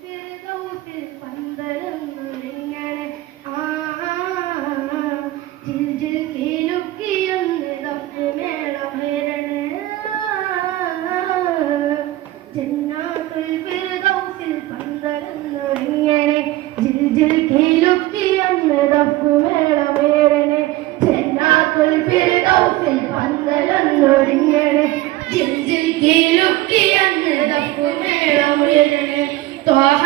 ഫിർദൗസിൽ പന്തലൊന്നൊരുങ്ങണേ ജിൽ ജിൽ കീലുക്കിയൊന്ന് ദഫ് മേളം വരണേ ജന്നാത്തുൽ ഫിർദൗസിൽ പന്തലൊന്നൊരുങ്ങണേ ജിൽ ജിൽ കീലുക്കിയൊന്ന് ദഫ് മേളം വരണേ ജന്നാത്തുൽ ഫിർദൗസിൽ പന്തലൊന്നൊരുങ്ങണേ ജിൽ ജിൽ കീലുക്കിയൊന്ന് ദഫ് മേളം വരണേ ത്വാഹ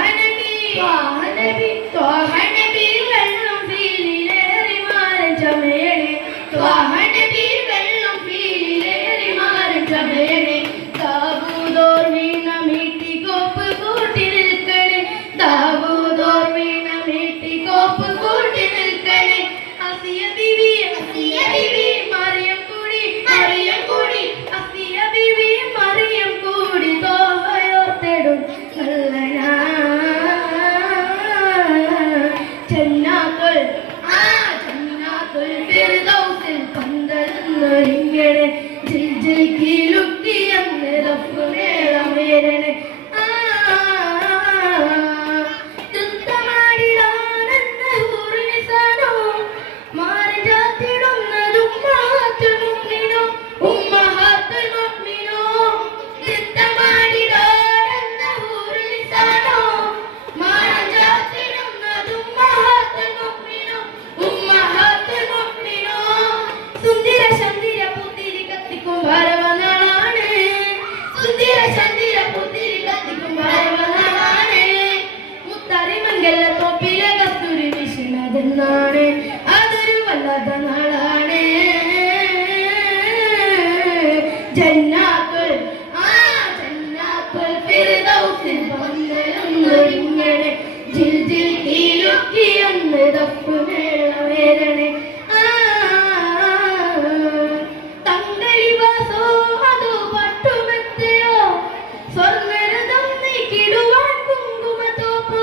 നബി വെള്ളം ഫീലിലേറി മാറി ചമയണേ ത്വാഹ നബി വെള്ളം ഫീലിലേറി മാറി ചമയണേ ദാവൂദോർ വീണ മീട്ടി കോപ്പ് കൂട്ടി നിൽക്കണേ ദാവൂദോർ വീണ മീട്ടി കോപ്പ് കൂട്ടി നിൽക്കണേ അസിയ ബിവി മറിയം കൂടി അസിയ ബിവി മറിയം കൂടി തോഹയോർത്തിടും നല്ല ജന്നാത്തുൽ ഫിർദൗസിൽ പന്തലൊന്നൊരുങ്ങണേ ജിൽ ജിൽ കീലുക്കിയൊന്ന് ദഫ് മേളം വരണേ നൃത്തമാടിടാനെന്ന് ഹൂറിനിസാനോ മാറിജാത്തിടുന്നതും ഉമ്മഹാത്തുൽ മുഅ്മിനോ നൃത്തമാടിടാനെന്ന് ഹൂറിനിസാനോ മാറിജാത്തിടുന്നതും ഉമ്മഹാത്തുൽ മുഅ്മിനോ സുന്ദര ചന്ദിര പുത്തിരി കത്തിക്കും ഭാരവനാളാണ് സുന്ദര ചന്ദിര പുത്തിരി കത്തിക്കും ഭാരവനാളാണ് മുത്താരി മംഗല തോപ്പിലെ കസ്തൂരി വിശ്വനാഥനാണ് അതൊരു വല്ലാത്ത നാളാണ് ജന്നാത്തുൽ ഫിർദൗസിൽ പന്തലൊന്നൊരുങ്ങണേ ജിൽ ജിൽ കീലുക്കിയൊന്ന് ദഫ് മേളം വരണേ തങ്കളിവാസോ അതോ പട്ടുമെത്തയോ സ്വർണ്ണരഥം നീക്കിടുവാൻ കുങ്കുമത്തോപ്പോ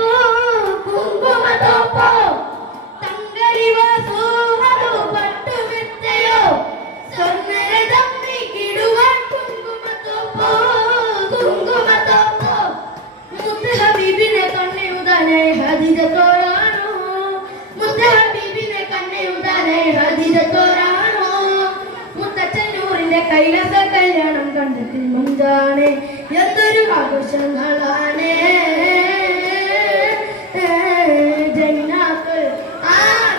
തങ്കളിവാസോ അതോ പട്ടുമെത്തയോ സ്വർണ്ണരഥം നീക്കിടുവാൻ കുങ്കുമത്തോപ്പോ മുത്ത് ഹബീബിനെ കണ്ണയുതാനെ ഹദീജത്തോരാണോ മുത്ത് ഹബീബിനെ കണ്ണയുതാനെ ഹദീജത്തോരാണോ മുത്തച്ഛനൂറിന്റെ കൈലാസ കല്യാണം കണ്ടെത്തി മുഞ്ചാണ് എന്തൊരു ആഘോഷം നാളാണ്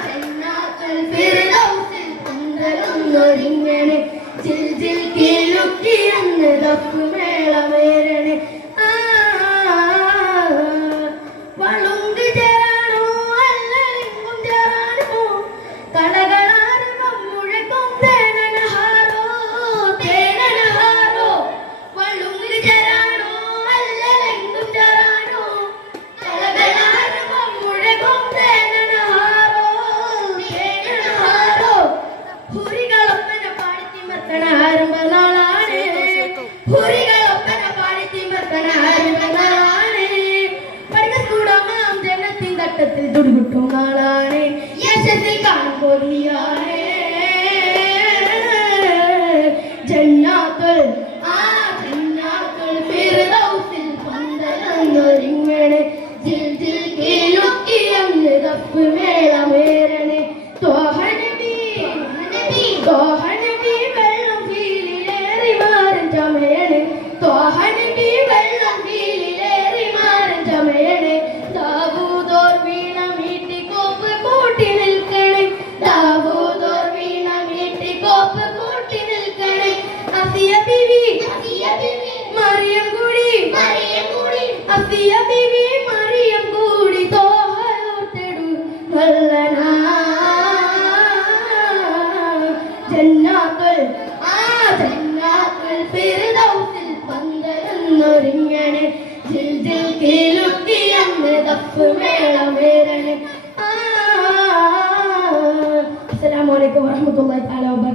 ജന്നാത്തുൽ ഫിർദൗസിൽ പന്തലൊന്നൊരുങ്ങണേ ജിൽ ജിൽ കീലുക്കിയൊന്ന് ദഫ് മേളം വരണേ വളുങ്ക് ചേരാണോ അല്ലലിങ്കും ചേരാണോ കളകളാരവം മുഴക്കും തേനനഹാരോ വളുങ്ക് ചേരാണോ അല്ലലിങ്കും ചേരാണോ കളകളാരവം മുഴക്കും തേനനഹാരോ ഹുരികളൊപ്പന പാടി തിമർക്കണ ആരംഭനാളാണ് ഹുരികളൊപ്പന പാടി തിമർക്കണ ആരംഭനാളാണ് പഠിക്കൂടമാം ജനത്തിൻ തട്ടത്തിൽ തുടികുട്ടും നാളാണ് യശസ്സിൽ കാണുമ്പോലിയാണ് ജന്നാത്തുൽ ഫിർദൗസിൽ പന്തലൊന്നൊരുങ്ങണേ ജിൽ ജിൽ കീലുക്കിയൊന്ന് ദഫ് മേളം വരണേ ത്വാഹ നബി വെള്ളം ഫീലിലേറി മാറി ചമയണേ ത്വാഹ നബി വെള്ളം ഫീലിലേറി മാറി ചമയണേ ദാവൂദോർ വീണ മീട്ടി കോപ്പ് കൂട്ടി നിൽക്കണേ ദാവൂദോർ വീണ മീട്ടി കോപ്പ് കൂട്ടി നിൽക്കണേ അസിയ ബിവി മറിയം കൂടി അസിയ ബിവി മറിയം കൂടി തോഹയോർത്തിടും നല്ല ജന്നാത്തുൽ ഫിർദൗസിൽ പന്തലൊന്നൊരുങ്ങണേ ജിൽ ജിൽ കീലുക്കിയൊന്ന് ദഫ് മേളം വരണേ അസ്സലാമു അലൈക്കും വറഹ്മത്തുള്ളാഹി തആല വബറകാതുഹു